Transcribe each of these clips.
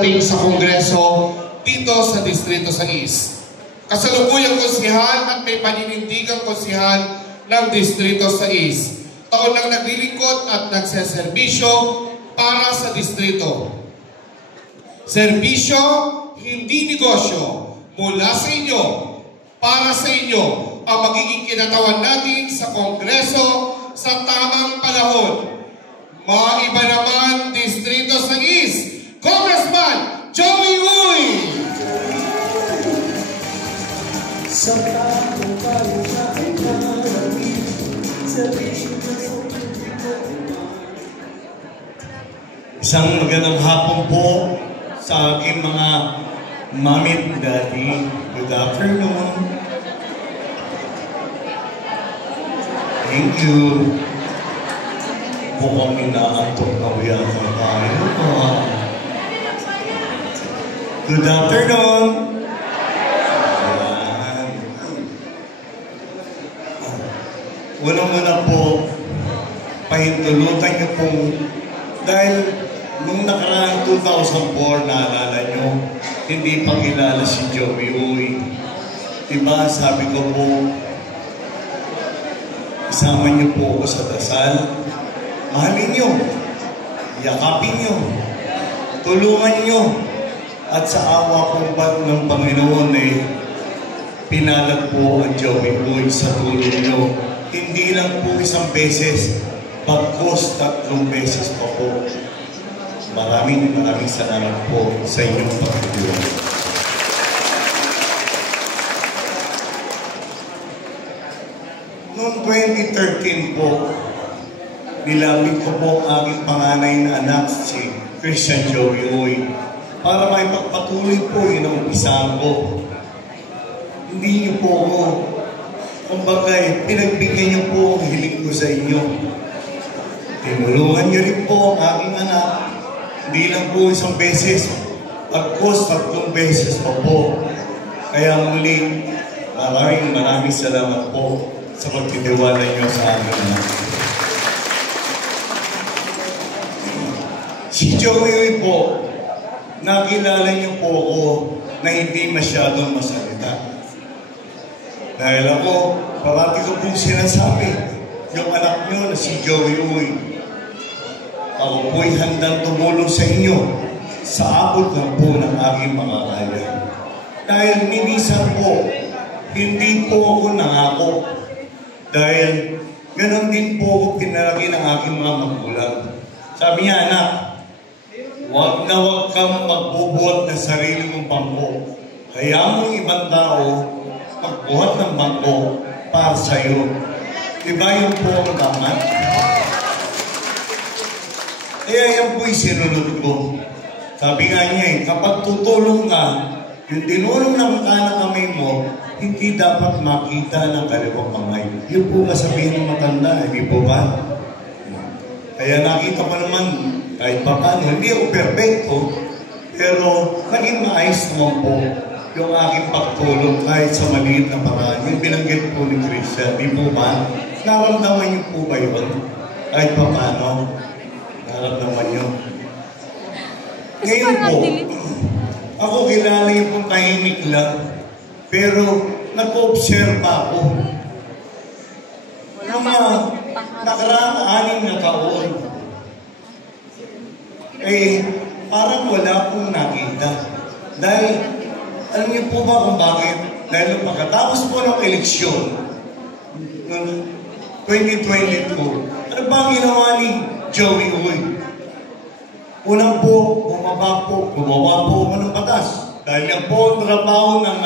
sa Kongreso dito sa Distrito 6. Kasalukuyang konsihan at may paninindigang konsihan ng Distrito 6. Taon lang naglilingkod at nagseserbisyo para sa distrito. Serbisyo, hindi negosyo, mula sa inyo, para sa inyo, ang magiging kinatawan natin sa Kongreso sa tamang panahon. Maiba naman Distrito 6, Congressman Joey Uy! Isang magandang hapon po sa aking mga mami at daddy. Good afternoon. Thank you. Mukhang inaantok na yata tayo. Good afternoon. Unang-una po, pahintulutan niyo po dahil nung nakaraang 2004, naalala nyo, hindi pa kilala si Joey Uy. Diba, sabi ko po, isama niyo po ako sa dasal. Mahalin niyo, yakapin niyo, tulungan niyo. At sa awa po ba ng Panginoon pinalag po ang Joey Uy sa tulong niyo. Hindi lang po isang beses, bagkos 3 beses pa po. Maraming salamat po sa inyong pagtulong. Noong 2013 po, nilapit ko po ang aking panganay na anak, si Christian Joey Uy, para may pagpatuloy po yun ang umpisahan ko. Hindi niyo po ako, kumbaga pinagbigyan niyo po ang hiling ko sa inyo. Tinulungan niyo rin po ang aking anak. Hindi lang po isang beses, pagkos 3 beses pa po. Kaya muli, maraming salamat po sa pagtitiwala niyo sa aking anak. Si Joey Uy po, nakilala niyo po ako na hindi masyadong masalita. Dahil ako, parati ko pong sinasabi, yung anak niyo na si Joey Uy, ako po'y handang tumulong sa inyo sa abot lang po ng aking mga kaya. Dahil minsan po, hindi po ako nangako. Dahil ganon din po ako pinalagi ng aking mga magulang. Sabi niya, anak, huwag kang magbubuhat ng sarili mong bangko. Kaya mong ibang tao magbuhat ng bangko para sa iyo. Diba yung po ang daman? Kaya yan po'y sinunod ko. Sabi nga niya kapag tutulong ka, yung tinulong ng kanan kamay mo, hindi dapat makita ng kaliwang kamay. Yung po masabihin ng matanda, hindi po ba? Kaya nakita ko naman, kahit pa paano, hindi ako perfecto, pero naging maayos naman po yung aking pagtulong kahit sa maliit na paraan. Yung binanggit po ni Christian, di po ba? Naramdaman niyo po ba yun? Kahit pa paano, naramdaman niyo. Ngayon po, ako kilala yung pong tahimik lang, pero nag-observa ako. Yung mga nakaraang 6 na taon, parang wala pong nakita. Dahil, alam niyo po ba kung bakit? Dahil pagkatapos po ng eleksyon, noong 2022, ano ba ang ginawa ni Joey Uy? Unang po, gumawa po ako ng batas. Dahil yan po ang trabaho ng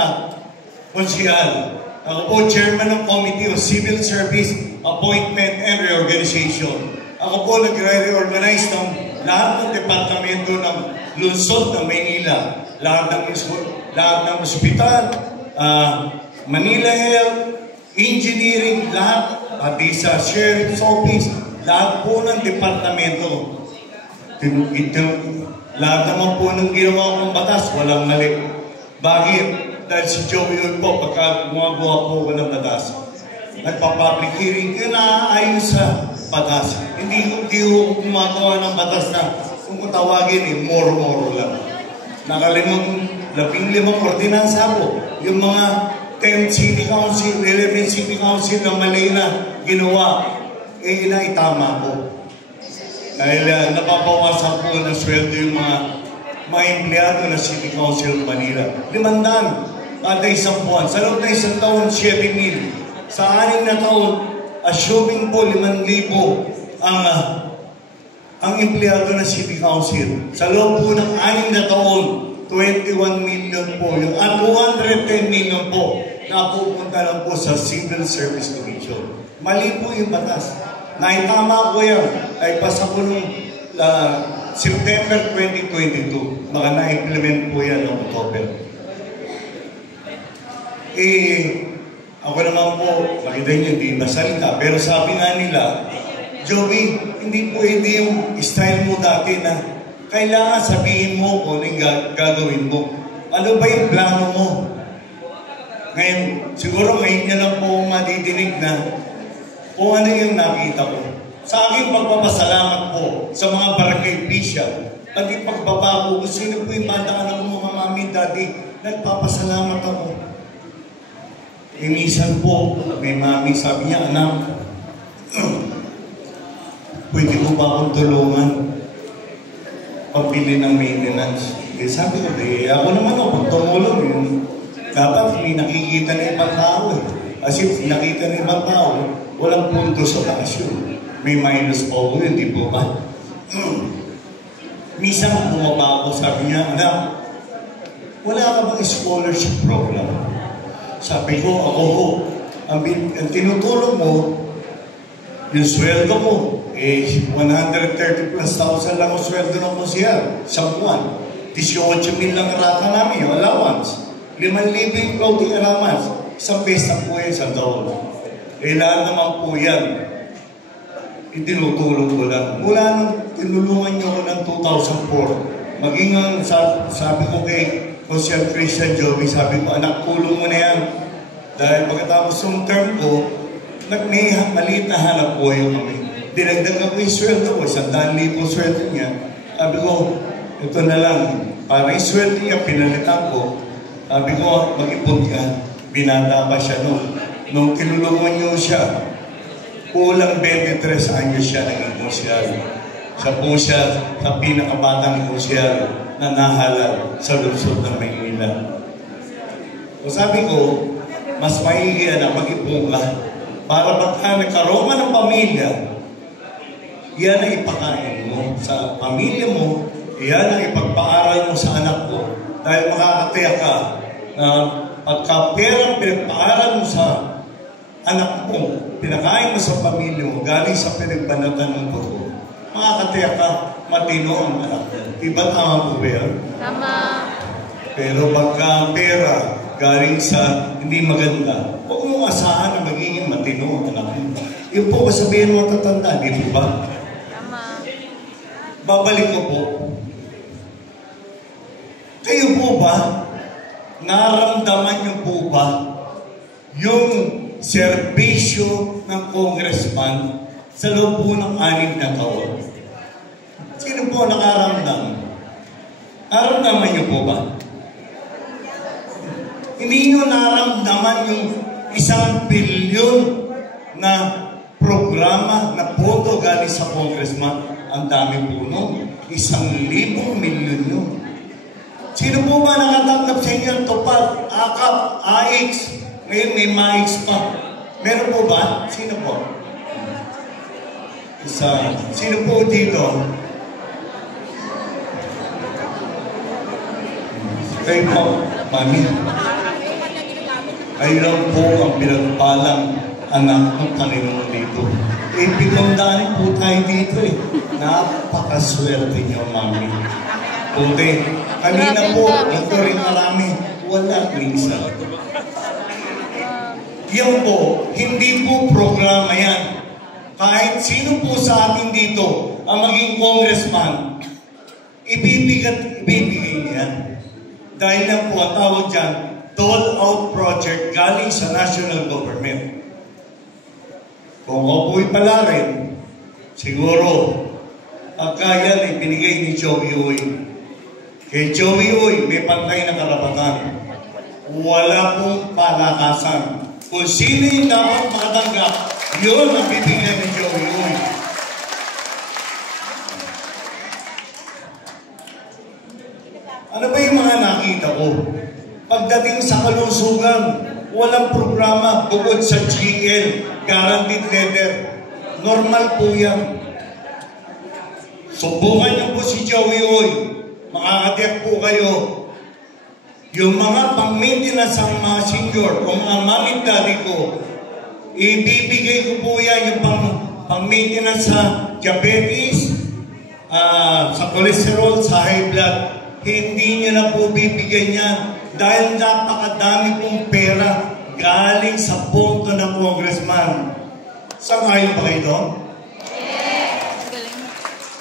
konsyal. Ako po, chairman ng Committee of Civil Service, Appointment and Reorganization. Ako po nagre-reorganize ng lahat ng departamento ng lungsod ng Maynila. Lahat ng ospital, Manila Health, Engineering, lahat, pati sa Sheriff's Office, lahat po ng departamento. Lahat naman po ng ginawa kong batas, walang mali. Bakit? Dahil si Joey Uy po, pagka gumagawa po ako ng batas, nagpa-public hearing, yun naayos sa batas. Hindi ko gumagawa ng batas na kung tawagin moro-moro lang. 15 ordinansa po. Yung mga 10 city council, 11 city council na mali na ginawa, inaitama ko. Dahil napapawasan po ng sweldo yung mga empleyado ng City Council Manila. 500 kada isang buwan. Sa loob na isang taon, 7,000. Sa 6 na taon, assuming po 5,000 ang empleyado ng City Council. Sa loob po ng 6 na taon, 21 million po yung, at 210 million po na pupunta lang po sa Civil Service Commission. Mali po yung batas. Naitama ko yan. Ay pasa ko nung September 2022. Baka na-implement po yan noong October. Ako naman po, makita nyo, hindi masalita. Pero sabi nga nila, Joey, hindi pwede yung style mo dati na kailangan sabihin mo kung ano yung gagawin mo. Ano ba yung plano mo? Ngayon, siguro ngayon nyo lang po madidinig na kung ano yung nakita ko. Sa aking pagpapasalamat po sa mga barangay official, pati pagbabago, kung sino po yung madaan ng mga mami, daddy, nagpapasalamat ako. Minsan po, may mami, sabi niya, anak, pwede mo ba akong tulungan pagbili ng maintenance? Sabi ko, ako naman ako, tumulong yun. Dapat hindi nakikita ng ibang tao. Kasi nakita ng ibang tao, walang punto sa taas yun. May minus pa ako yun, di po ba? Minsan bumaba ako, sabi niya, anak, wala ka bang scholarship program? Sabi ko, ako ho, ang tinutulong mo, yung sweldo mo, 130 plus thousand lang ang sweldo ng konsyal sa buwan. 18,000 lang rata namin, yung allowance. 5,000 yung floating allowance. Isang beses na po yan, isang taon. Lahat naman po yan. Itinutulong ko lang. Mula nung tinulungan niyo ako ng 2004, maging ang sabi ko kay Consiel Christian Joey, sabi ko, anak, tulong mo na yan. Dahil pagkatapos ng term ko, may maliit na hanap po yung kami. Dinagdagan ko yung sweldo ko, 100,000 sweldo niya. Sabi ko, ito na lang, para yung sweldo niya, pinalitan ko. Sabi ko, mag-ipon ka. Binata pa siya noon. Nung kinulungan niyo siya, kulang 23 anyos siya naging konsyal. Siya po siya sa pinakabatang konsyal na nahalal sa lungsod ng Maynila. So sabi ko, mas maigi na mag-ipon ka para pagka nagkaroon ng pamilya, yan ang ipakain mo sa pamilya mo, yan ang ipagpaaral mo sa anak mo. Dahil makakatiyak ka na pagka perang pinagpaaral mo sa anak mo, pinakain mo sa pamilya mo, galing sa pinagbanatan ng buto, makakatiyak ka, matino ang anak mo. Diba tama po ba yan? Tama. Pero pagka pera galing sa hindi maganda, huwag mong asahan na magiging matino ang anak mo. Yung po kasabihin mo tatanda, di po ba? Tama. Babalik ko po. Kayo po ba, naramdaman niyo po ba yung serbisyo ng congressman sa loob po ng 6 na taon? Sino po nakaramdam? Naramdaman niyo po ba? Hindi niyo naramdaman yung 1 bilyon na programa na boto galing sa congressman? Ang dami po nun. 1,000 milyon yun. Sino po ba nakatanggap sa inyo? Tupad, AKAP, AX, ngayon may MAIX pa. Meron po ba? Sino po? Sino po dito? Kayo po, mami. Kayo lang po ang pinagpalang anak ng Panginoon dito. Pinagdaanin po tayo dito eh. Napakaswerte niyo, mami. Okay. Kanina po, ito rin marami. Wala minsan. Yan po, hindi po programa yan. Kahit sino po sa atin dito ang maging congressman, ibibigay niya. Dahil na po ang tawag dyan, dole-out project galing sa national government. Kung ako po'y pala rin, siguro, ang kaya ay binigay ni Joey Uy Kay Joey Uy, may pantay na karapatan. Wala pong palakasan. Kung sino yung dapat makatanggap, yun ang bibigyan ni Joey Uy. Ano ba yung mga nakita ko? Pagdating sa kalusugan, walang programa bukod sa GL, guaranteed letter. Normal po yan. Subukan niyo po si Joey Uy. Makakatiyak po kayo. Yung mga pang-maintenance ng mga senior o mga mami daddy ko, ibibigay ko po yan yung pang-maintenance sa diabetes, sa cholesterol, sa high blood. Hindi niya na po bibigyan niya dahil napakadami pong pera galing sa punto ng congressman. Sang-ayon ba kayo doon?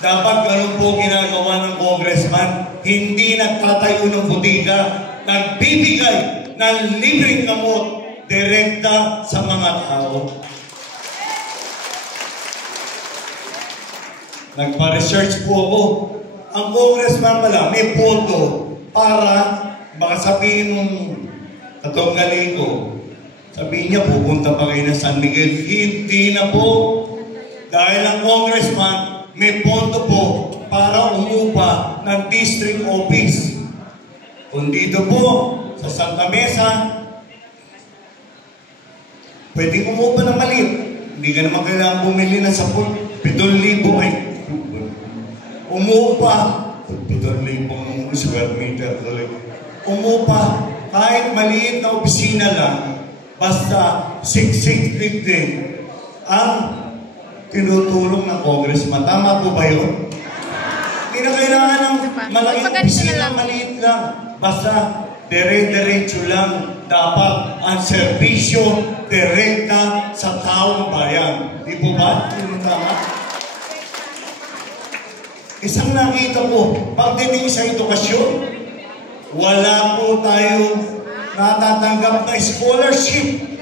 Dapat ganun po ginagawa ng congressman. Hindi nagtatayo ng butika, nagbibigay ng libreng gamot direkta sa mga tao. Nagpa-research po ako. Ang congressman pala may pondo para baka sabihin nung katunggali ko, sabihin niya pupunta pa kayo ng San Miguel. Hindi na po. Dahil ang congressman may pondo po para umupa ng district office. Kung dito po, sa Santa Mesa, pwede umupa ng maliit. Hindi ka naman kailangan bumili ng 7,000 ay umupa. 7,000 square meter. Umupa, kahit maliit na opisina lang, basta siksik din ang tinutulong ng congressman. Tama po ba yun? Hindi na kailangan ng malaking opisina, maliit lang. Basta dire-diretso lang dapat ang serbisyo direkta sa taong bayan. Di po ba? Hindi tama? Isang nakita ko, pagdating sa edukasyon, wala po tayong natatanggap na scholarship.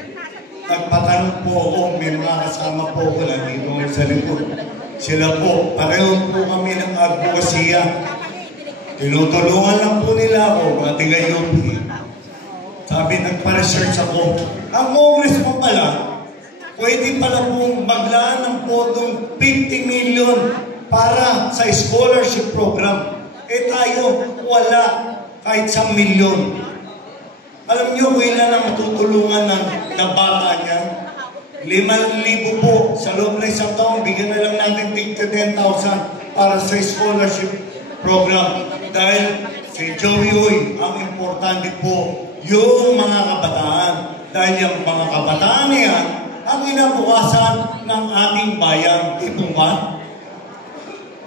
Nagpatanong po ako, may mga kasama po ako nandito sa likod. Sila po, pareho po kami ng advokasya. Tinutulungan lang po nila ako, mga tiga-UP. Sabi, nagpa-research ako. Ang congress mo pala, pwede pala pong maglaan ng potong 50 million para sa scholarship program. Eh tayo, wala kahit 1 milyon. Alam niyo, kung ilan ang matutulungan ng bata niya? 5,000 po sa loob na isang taon. Bigyan na lang natin 10,000 para sa scholarship program. Dahil si Joey Uy, ang importante po, yung mga kabataan. Dahil yung mga kabataan niya, ang inabukasan ng ating bayan. Ito ba?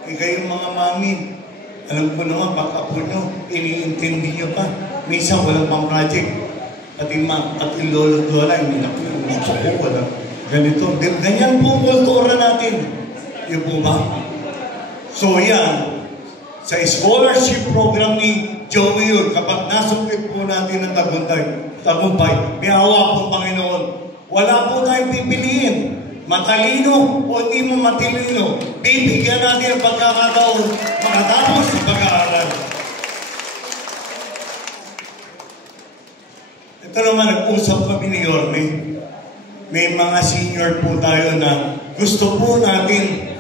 Eh kayong mga mami, alam ko naman, baka po nyo, iniintindi nyo pa. Minsan walang pang project. Pati lolo-lola, hindi na po yung wala. Ganito. Ganyan po kultura natin. Yun po ba? So yan, sa scholarship program ni Joey Uy, kapag nasukit po natin ng tagumpay, may awa pong Panginoon. Wala po tayong pipiliin. Matalino o hindi mo matalino, bibigyan natin ang pagkakataon makatapos sa pag-aaral. Ito naman, nag-usap kami ni Yorme. May mga senior po tayo na gusto po natin.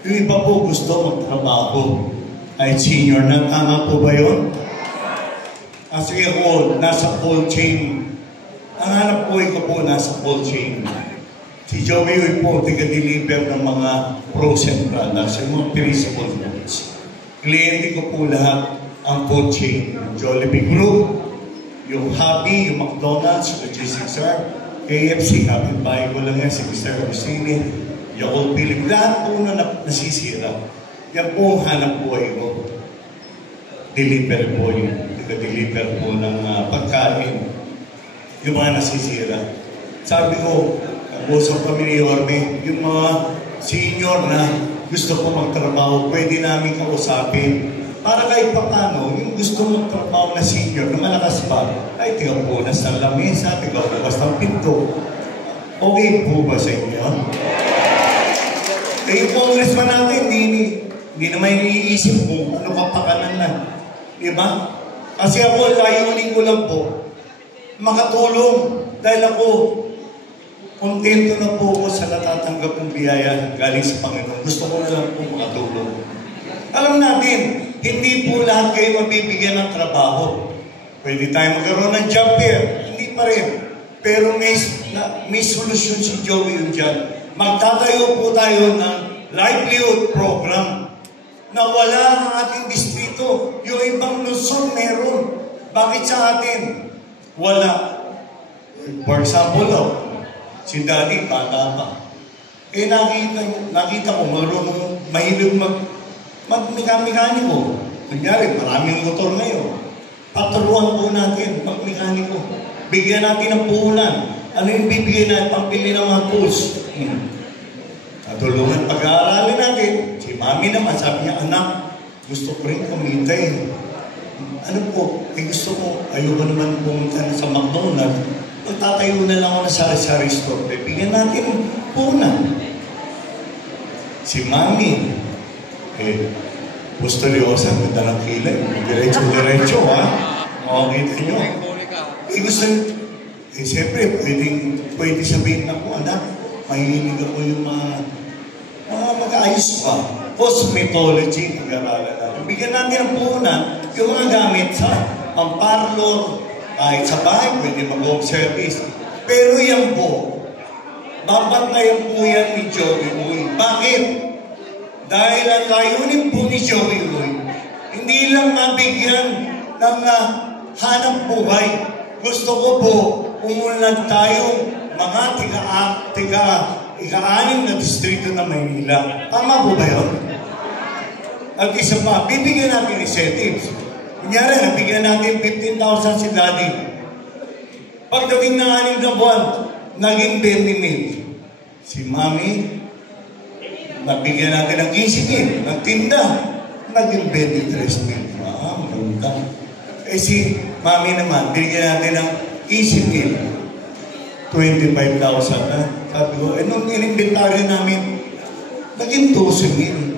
Yung iba po gusto magtrabaho. Ay senior na, tama po ba yun? Kasi ako, nasa cold chain. Ang hanap buhay ko po nasa cold chain. Si Joey Uy po, tiga-deliver ng mga frozen products, yung mga perishable goods. Kliyente ko po lahat ang cold chain. Yung Jollibee Group, yung Happy, yung McDonald's, yung G6R, KFC, kapit-bahay ko lang yan, si Mr. Agustini, Yakult Philip, lahat po na nasisira. Yan po ang hanap buhay ko. Deliver po yun. Tiga-deliver po ng pagkain. Yung mga nasisira. Sabi ko, usap kami ni Yorme, yung mga senior na gusto ko magtrabaho, pwede namin kausapin. Para kahit paano, yung gusto magtrabaho na senior na malakas pa, ay tigapunas ng lamesa, tigapunas ng pinto. Okay po ba sa inyo? Eh yung congressman natin, Hindi naman iniisip mo ano kapakanan na. Di ba? Kasi ako, layunin ko lang po, makatulong. Dahil ako, kontento na po ako sa natatanggap ng biyaya galing sa Panginoon. Gusto ko na lang po makatulong. Alam natin, hindi po lahat kayo mabibigyan ng trabaho. Pwede tayo magkaroon ng job fair. Hindi pa rin. Pero may solusyon si Joey yun dyan. Magtatayo po tayo ng livelihood program na wala ang ating distrito. Yung ibang Luzon meron. Bakit sa atin? Wala. For example, si Daddy, bata pa. Nakita ko, mahilig mag-mekaniko. Kunyari, maraming motor ngayon. Paturuan po natin, mag-mekaniko. Bigyan natin ng puhunan. Ano yung bibigyan natin? Pampili ng mga tools. Katulungan pag-aaralin natin. Si Mami naman, sabi niya, anak, gusto ko rin kumita eh. Ano po? Gusto ko, ayoko naman pumunta sa McDonald's. Magtatayo na lang ako na sari-sari store. Bigyan natin puhunan. Si Mami, Posturiosa, ganda ng kilay. Diretso-diretso, ha? Makakita nyo. Gusto, siyempre, pwede sabihin ako, anak, mahihinig ako yung mga mag-aayos pa. Cosmetology, pag-aralan natin. Bigyan natin ang puhunan, yung mga gamit sa pamparlor, kahit sa bahay, pwede mag-home service. Pero yan po, babantayan po yan ni Joey Uy. Bakit? Dahil ang layunin po ni Joey Uy, hindi lang mabigyan ng hanap buhay. Gusto ko po, umunlad tayo mga ika-anim na distrito ng Maynila. Tama po ba yun? At isa pa, bibigyan natin incentives. Kunyari, nabigyan natin 15,000 si Daddy. Pagdating ng 6 na buwan, naging 20,000. Si Mami, nabigyan natin ng 15,000. Nagtinda, naging 23,000. Maganda. Si Mami naman, bigyan natin ng 15,000. 25,000 na. Sabi ko, nung in-inventory namin, naging 12,000.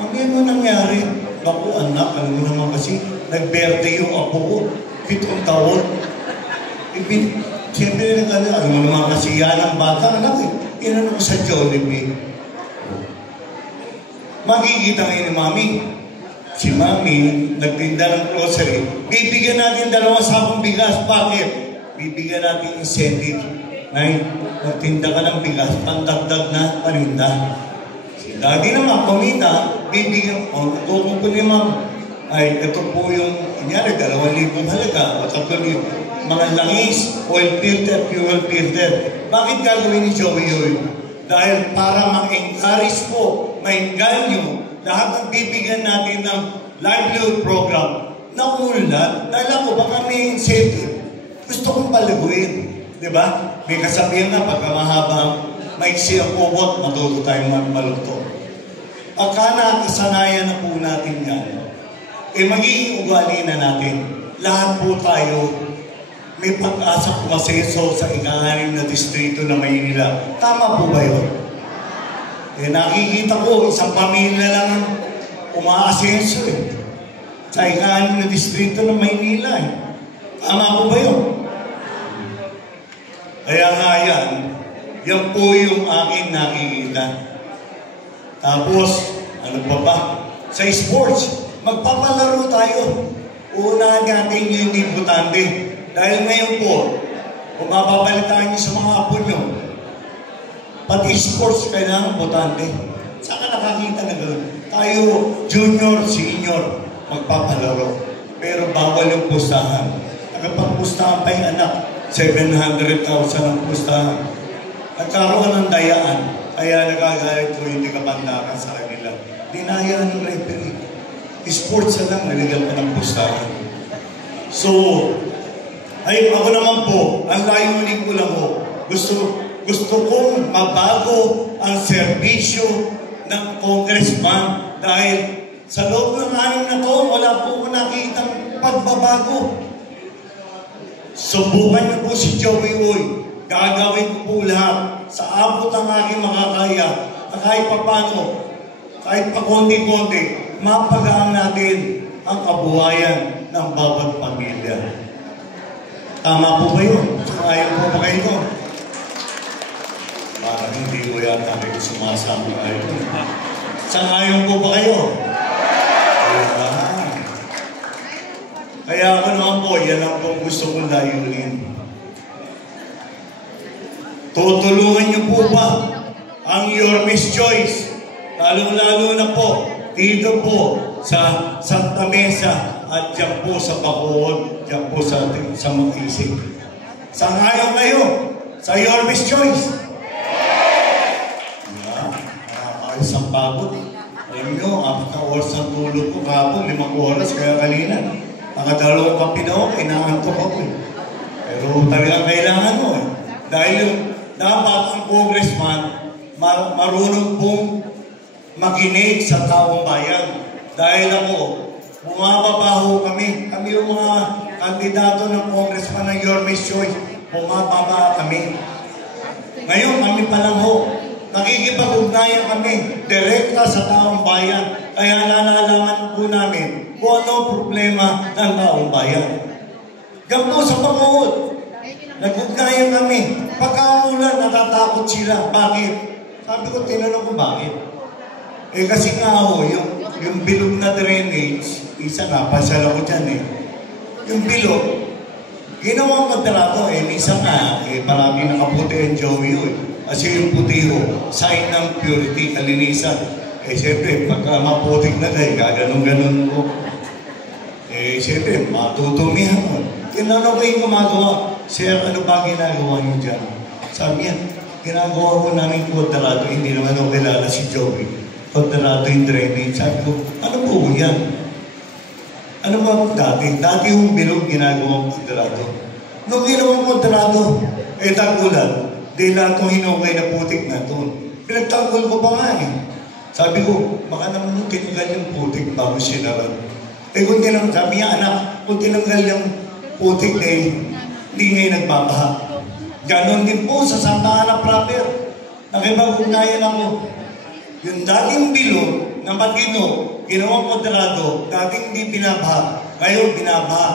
Mami, ano nangyari? Naku, anak, alam mo naman kasi, nag-birthday yung apo ko, 7 taon. Siyempre, alam mo naman kasi yan ang bata, anak eh. Inano ko sa Jollibee. Makikita ngayon ni Mami, si Mami, nagtinda ng grocery, bibigyan natin 2 sakong bigas. Bakit? Bibigyan natin incentive. Nagtinda ka ng bigas, pandagdag na paninda. Daddy naman, kumita, bibigyan ko, natutunan ko ni Ma'am, ay ito po yung, kunyari, 2,000 halaga o 3,000. Mga langis, oil filter, fuel filter. Bakit gagawin ni Joey yun? Dahil para ma-encourage po, ma-enganyo, lahat ng bibigyan natin ng livelihood program na umunlad. Dahil ako, baka may incentive. Gusto kong palaguin. Diba? May kasabihan na pagka mahabang maiksi ang kubot, matuto tayong malugto. Pagka nakasanayan na po natin yan, magiging ugali na natin. Lahat po tayo may pag-asa pumaseso sa ika-6 na distrito na Maynila. Tama po ba yun? Nakikita ko, isang pamilya lang ang umaasenso sa ika-6 na distrito ng Maynila. Tama po ba yun? Kaya nga yan po yung aking nakikita. Tapos, ano pa ba? Sa sports, magpapalaro tayo. Una natin yung debutante. Dahil ngayon po, kung mapapalitan niyo sa mga apo nyo, pati sports kailangan butante. Saan ka nakakita na gano'n? Tayo, junior, senior, magpapalaro. Pero bawal yung pustahan. Nagpapagpustahan pa yung anak. 700,000 ang pustahan. Nagkaroon ng dayaan. Kaya nagagalit ko yung ikapandakan sa kanila. Dinaya ng referee. Sports na lang, nalagyan ko ng pustahan. So, ako naman po, ang layunin ko lang po, gusto kong mabago ang serbisyo ng congressman dahil sa loob ng 6 na to, wala po ko nakitang pagbabago. Subukan niyo po si Joey Uy. Gagawin ko po lahat sa abot ng aking makakaya na kahit papano kahit pa konti-konti, mapagaan natin ang kabuhayan ng bawat pamilya. Tama po ba yun? Ayaw po ba kayo doon? Parang hindi ko yata kayo sumasama kayo. Sangayon po ba kayo? Kaya ako naman po, yan ang po gusto kong layunin. Tutulungan niyo po ba ang Your Miss Choice? Lalo-lalo na po, dito po sa Santa Mesa at dyan po sa Bacood, dyan po sa Mag-isip. Sangayon kayo sa Your Miss Choice? Nakakayos ang pagod. Alam nyo, 4 oras ang tulog ko kahapon, 5 oras, kaya kanina. Nakadalawang kape na ako, inaantok ako. Pero talagang kailangan mo. Dahil dapat ang congressman marunong pong makinig sa taong bayan. Dahil ako, bumababaho kami. Kami yung mga kandidato ng congressman ng Your Miss Choice. Bumababa kami. Ngayon, kami pa lang ho. Nakikipag-ugnayan kami direkta sa taong bayan. Kaya nalalaman po namin kung ano problema ng taong bayan. Diyan po sa Bacood, nag-ugnayan kami. Pagkaulan, natatakot sila. Bakit? Sabi ko, tinanong ko bakit? Kasi nga ho, yung bilog na drainage, isa nga, pasal ako dyan Yung bilog, ginawa ko talaga minsan nga, parami nakaputi ang Joey Kasi yung puti sign ng purity, kalinisan. Siyempre, pagka maputik na kayo, gaganong-ganon ko. Siyempre, matutumihan ko. Tinanong ko yung gumagawa, Sir, ano ba ginagawa niyo dyan? Sabi niya, ginagawa ko namin kwadrado, hindi naman ako kilala si Joey. Kwadrado yung drainage. Sabi ko, ano po yan? Ano ba dati? Dati yung bilog ginagawa ko kwadrado. Nung ginawang kwadrado, tagulan. Dahil lahat itong hinukay na putik na doon. Pinagtanggol ko pa nga Sabi ko, baka naman tinanggal yung putik bago sinaran. Kung tinanggal, sabi niya, anak, kung tinanggal yung putik hindi ngayon nagbabaha. Ganon din po sa Santa Ana proper. Nakipag-ugnayan ako. Yung dating bilog na matino, ginawang kwadrado, dating hindi binabaha, ngayon binabaha.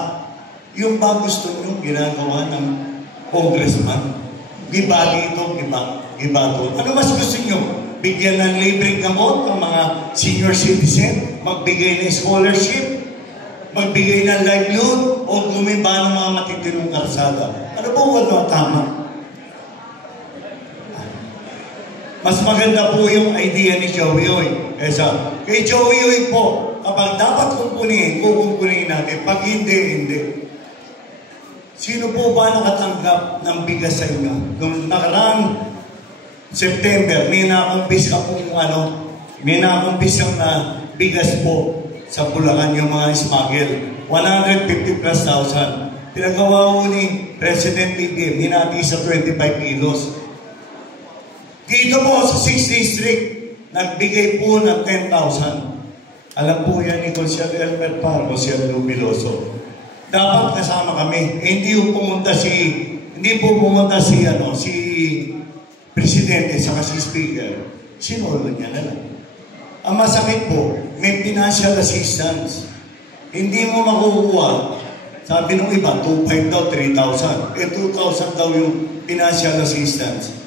Yung ba gusto nyo ginagawa ng congressman? Giba dito, giba doon. Ano mas gusto nyo? Bigyan ng libreng gamot ang mga senior citizen? Magbigay ng scholarship? Magbigay ng livelihood? O gumiba ng mga matitinong karsada? Ano po wala tama? Mas maganda po yung idea ni Joey Oy. Kay Joey Oy po, kapag dapat kukunin natin. Pag hindi. Sino po ba nakatanggap ng bigas sa inyo? Nung nakaraang September, may nakumpis na bigas po sa Bulacan yung mga smuggle. 150,000+. Pinagawa ko ni President BBM, hinati sa 25 kilos. Dito po sa 6th District, nagbigay po ng 10,000. Alam po yan ni Consiel Elmer Parco, Consiel Lubiloso. Dapat kasama kami. Hindi po pumunta si Presidente sa si Speaker. Sinolo niya na lang. Ang masakit po, may financial assistance. Hindi mo makukuha. Sabi nung iba, 2,500 daw, 3,000. 2,000 daw yung financial assistance.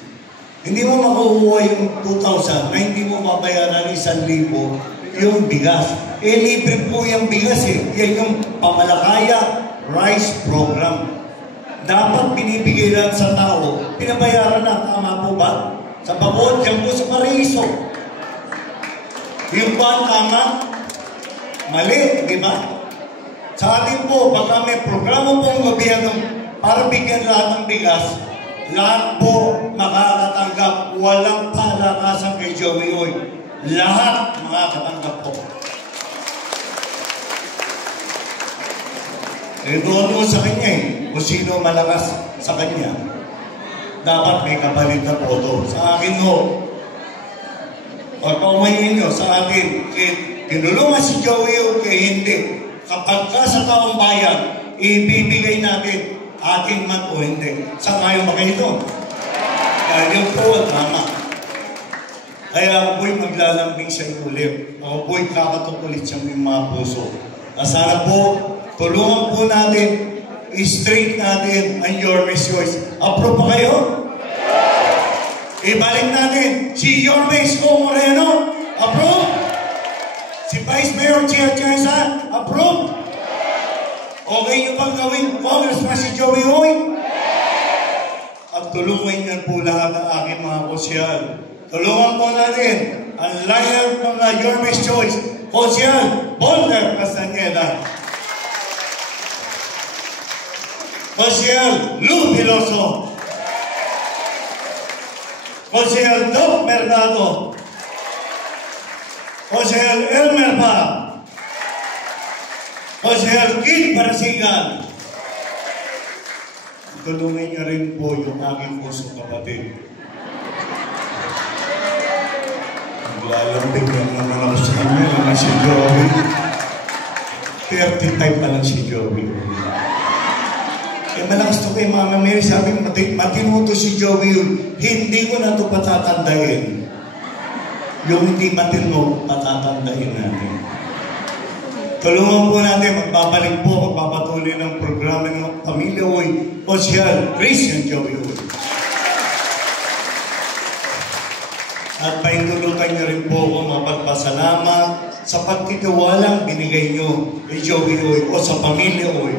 Hindi mo makukuha yung 2,000 na hindi mo mabayaran 1,000 yung bigas. Libre po yung bigas Yan yung Pamalakaya Rice Program. Dapat binibigay lang sa tao. Pinabayaran na. Tama po ba? Sa Bacood, dyan po sa Paraiso. Yung ba tama? Mali, di ba? Sa atin po, baka may programa pong gobyerno para bigyan lahat ng bigas, lahat po makakatanggap. Walang palakasan kay Joey Oy. Lahat makakatanggap po. Doon mo sa kanya kung sino malakas sa kanya. Dapat may kapalit na boto. Sa akin pagpaumayin nyo sa atin, tinulungan si Joey o hindi. Kapag ka sa taong bayan, ibibigay natin atin man o hindi. Sa ngayon ba kayo doon? Dahil yung po, tama. Kaya ako po'y maglalambing sa iyo ulit. Ako po'y kakatok ulit sa iyong mga puso. Sana po, tulungan po natin, i-straight natin ang Yorme's Choice. Approve pa kayo? Ibalik natin si Yorme's Moreno. Approve? Si Vice Mayor Chia Tiesa. Approve? Okay niyo bang gawin Congressman si Joey Hoy? At tulungan niyo po lahat ng aking mga konsyal. Tulungan po natin ang lineup ng Yorme's Choice. Konsyal Volker Castañeda. Konsyal Lou Piloso. Konsyal Doc Mercado. Konsyal Elmer Pa. Konsyal Kid Parasigan. Tulungan niyo rin po yung aking puso kapatid. Naglalambing lang naman ako sa kanya naman si Joey. 35 pa lang si Joey. Malakas to kay Mama Mary, sabi matinuto si Joey yun. Hindi ko na ito patatandahin. Yung hindi matino, patatandahin natin. Tulungan po natin, magpapatuloy ng programa ng Pamilya Uy, Konsyal Christian Joey Uy. At paintulutan niyo rin po kung mapagpasalamat sa pagtitiwalang binigay niyo kay Joey Uy o sa Pamilya Uy.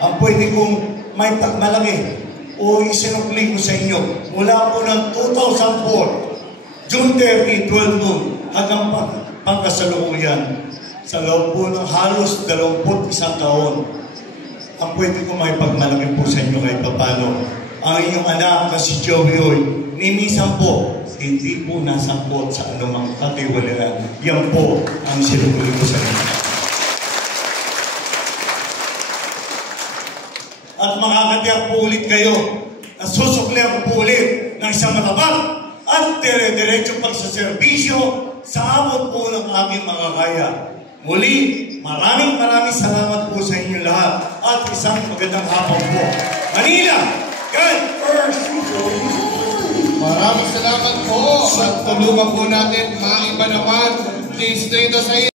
Ang pwede kong may malaki o isinukli ko sa inyo mula po ng 2004, June 30, 12 noon, hanggang pangkasalukuyan sa loob po ng halos 21 taon. Ang pwede ko may pagmalaki po sa inyo kahit papano. Ang inyong anak na si Joey Hoy, ni minsan po, hindi po nasangkot sa anumang katiwalian. Yan po ang sinukli ko sa inyo. At makakatiyak po ulit kayo na susuklihan po ulit ng isang matapat at dire-diretso pagsaserbisyo sa abot po ng aking mga kaya. Muli, maraming salamat po sa inyo lahat at isang magandang hapon po. Manila, God first! Maraming salamat po at tulungan po natin maiba naman Distrito 6